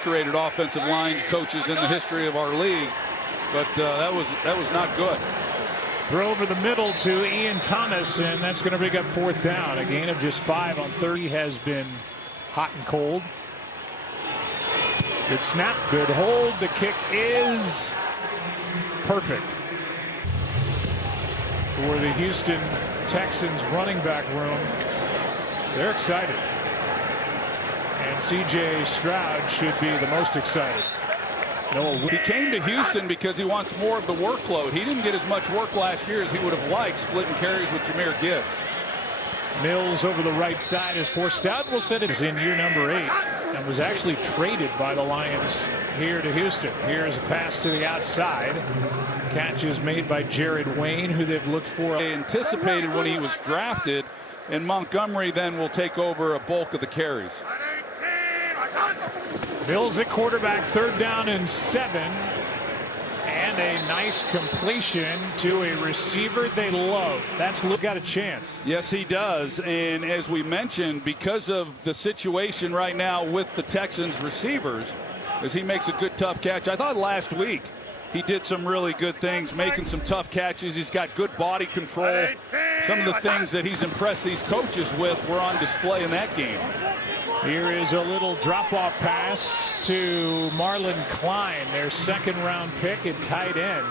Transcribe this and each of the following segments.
Created offensive line coaches in the history of our league, but that was not good. Throw over the middle to Ian Thomas, and that's going to bring up fourth down. A gain of just 5 on 30 has been hot and cold. Good snap, good hold. The kick is perfect. For the Houston Texans running back room, they're excited. And C.J. Stroud should be the most excited. He came to Houston because he wants more of the workload. He didn't get as much work last year as he would have liked, splitting carries with Jahmyr Gibbs. Mills over the right side is forced out. Will set it in year number 8 and was actually traded by the Lions here to Houston. Here's a pass to the outside. Catch is made by Jared Wayne, who they've looked for. They anticipated when he was drafted, and Montgomery then will take over a bulk of the carries. Mills at quarterback, 3rd down and 7. And a nice completion to a receiver they love. That's got a chance. Yes, he does. And as we mentioned, because of the situation right now with the Texans receivers, as he makes a good tough catch. I thought last week he did some really good things, making some tough catches. He's got good body control. Some of the things that he's impressed these coaches with were on display in that game. Here is a little drop-off pass to Marlon Klein, their 2nd-round pick at tight end.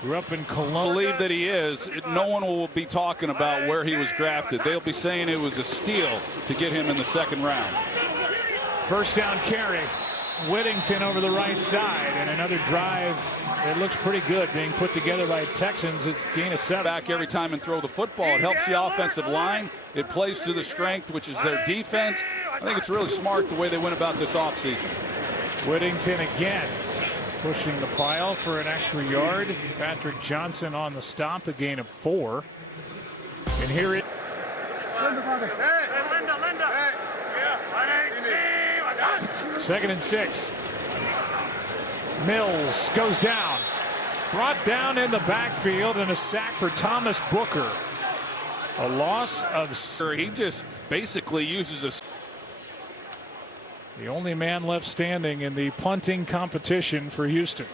Grew up in Cologne. I believe that he is. No one will be talking about where he was drafted. They'll be saying it was a steal to get him in the 2nd round. 1st down carry. Whittington over the right side, and another drive that looks pretty good being put together by Texans. It's a gain of 7. Back every time and throw the football. It helps the offensive line. It plays to the strength, which is their defense. I think it's really smart the way they went about this offseason. Whittington again pushing the pile for an extra yard. Patrick Johnson on the stop, a gain of 4. And here it. 2nd and 6. Mills goes down. Brought down in the backfield, and a sack for Thomas Booker. A loss of. He just basically uses a. The only man left standing in the punting competition for Houston.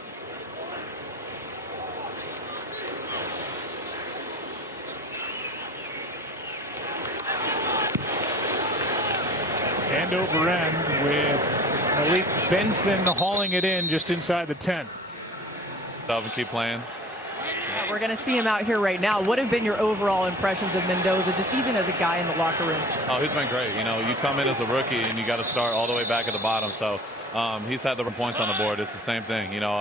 End over end with Malik Benson hauling it in just inside the 10. And keep playing. Yeah, we're going to see him out here right now. What have been your overall impressions of Mendoza, just even as a guy in the locker room? Oh, he's been great. You know, you come in as a rookie and you got to start all the way back at the bottom. So he's had the points on the board. It's the same thing. You know,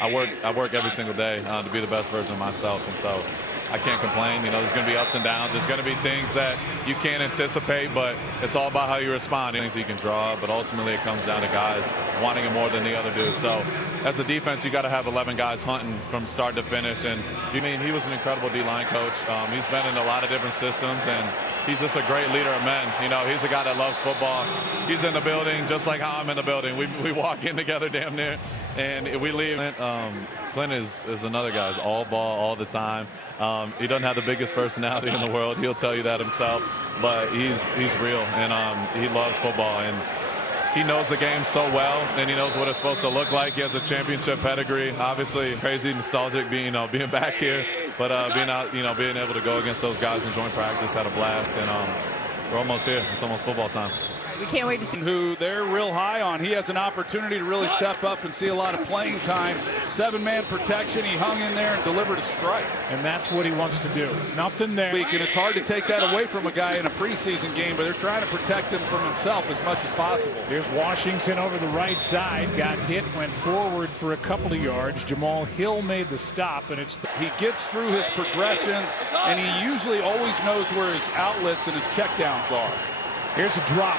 I work every single day to be the best version of myself, and so I can't complain. You know, there's going to be ups and downs. There's going to be things that you can't anticipate, but it's all about how you respond. Things you can draw, but ultimately it comes down to guys wanting it more than the other dude. So as a defense, you got to have 11 guys hunting from start to finish. And I mean, he was an incredible D-line coach. He's been in a lot of different systems, and he's just a great leader of men. You know, he's a guy that loves football. He's in the building just like how I'm in the building. We walk in together damn near, and we leave. Clint is another guy. He's all ball all the time. He doesn't have the biggest personality in the world. He'll tell you that himself, but he's real, and he loves football, and he knows the game so well, and he knows what it's supposed to look like. He has a championship pedigree. Obviously, crazy nostalgic being back here, but being out, being able to go against those guys and join practice, had a blast, and we're almost here. It's almost football time. We can't wait to see who they're real high on. He has an opportunity to really step up and see a lot of playing time. 7-man protection. He hung in there and delivered a strike. And that's what he wants to do. Nothing there. And it's hard to take that away from a guy in a preseason game, but they're trying to protect him from himself as much as possible. Here's Washington over the right side. Got hit, went forward for a couple of yards. Jamal Hill made the stop, and he gets through his progressions, and he usually always knows where his outlets and his checkdowns are. Here's a drop.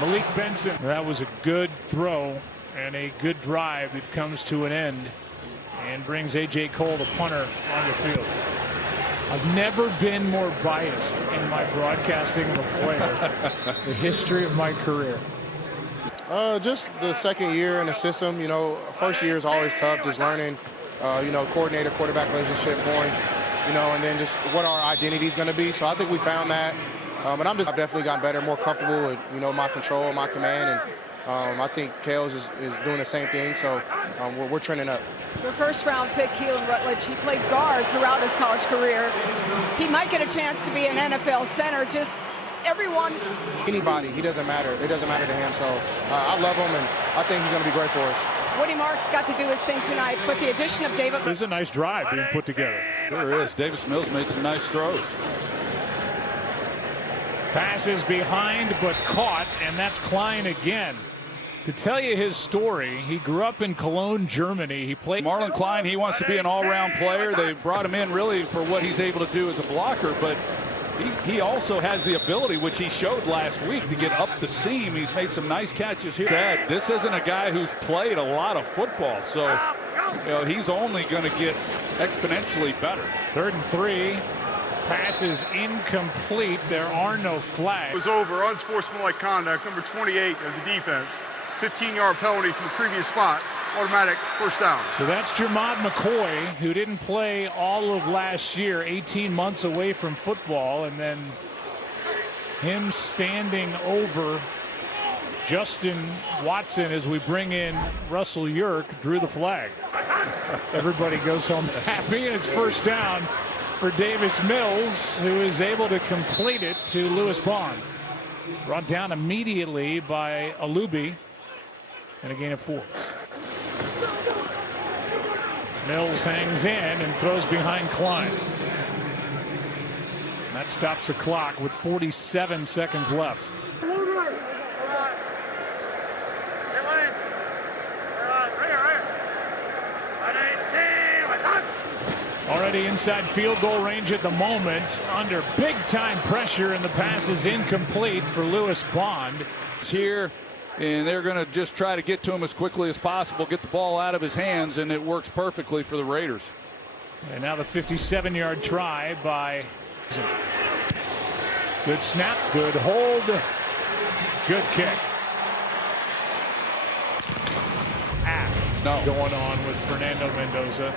Malik Benson. That was a good throw and a good drive that comes to an end and brings A.J. Cole, the punter, on the field. I've never been more biased in my broadcasting of a player. The history of my career. Just the 2nd year in the system. You know, first year is always tough, just learning, coordinator, quarterback relationship going, and then just what our identity is going to be. So I think we found that. And I've definitely gotten better, more comfortable with, my control, my command, and, I think Kales is doing the same thing, so we're trending up. Your first-round pick, Keelan Rutledge, he played guard throughout his college career. He might get a chance to be an NFL center. Just everyone. Anybody, he doesn't matter. It doesn't matter to him. So I love him, and I think he's going to be great for us. Woody Marks got to do his thing tonight, but the addition of David. There's a nice drive being put together. Sure is. Davis Mills made some nice throws. Passes behind but caught, and that's Klein again. To tell you his story, he grew up in Cologne, Germany. He played. Marlon Klein, he wants to be an all-round player. They brought him in really for what he's able to do as a blocker, but he also has the ability, which he showed last week, to get up the seam. He's made some nice catches here. This isn't a guy who's played a lot of football, so he's only going to get exponentially better. 3rd and 3. Pass is incomplete. There are no flags. It was over. Unsportsmanlike conduct, number 28 of the defense. 15-yard penalty from the previous spot. Automatic first down. So that's Jermod McCoy, who didn't play all of last year, 18 months away from football, and then him standing over Justin Watson as we bring in Russell Yerk, drew the flag. Everybody goes home happy, and it's first down for Davis Mills, who is able to complete it to Lewis Bond. Brought down immediately by Alubi, and a gain of 4. Mills hangs in and throws behind Klein. That stops the clock with 47 seconds left. Already inside field goal range at the moment, under big time pressure, and the pass is incomplete for Lewis Bond. It's here, and they're going to just try to get to him as quickly as possible, get the ball out of his hands, and it works perfectly for the Raiders. And now the 57-yard try by. Good snap, good hold, good kick. Going on with Fernando Mendoza.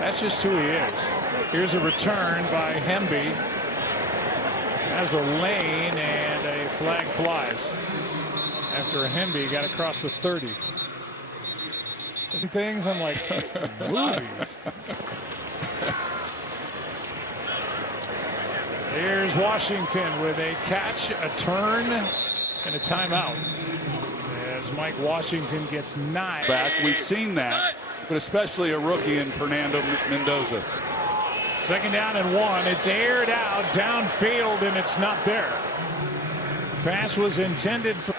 That's just who he is. Here's a return by Hemby. Has a lane, and a flag flies after Hemby got across the 30. Things I'm like, movies. Here's Washington with a catch, a turn, and a timeout. As Mike Washington gets 9. Back, we've seen that, but especially a rookie in Fernando Mendoza. 2nd down and 1. It's aired out downfield, and it's not there. Pass was intended for.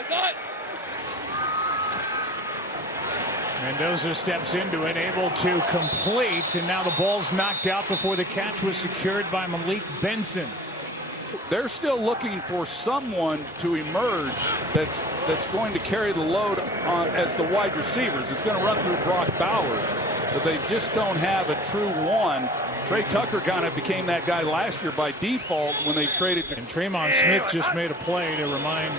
Mendoza steps into it, able to complete, and now the ball's knocked out before the catch was secured by Malik Benson. They're still looking for someone to emerge that's going to carry the load on as the wide receivers. It's going to run through Brock Bowers, but they just don't have a true one. Trey Tucker kind of became that guy last year by default when they traded to. And Tremon Smith just made a play to remind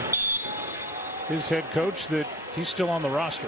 his head coach that he's still on the roster.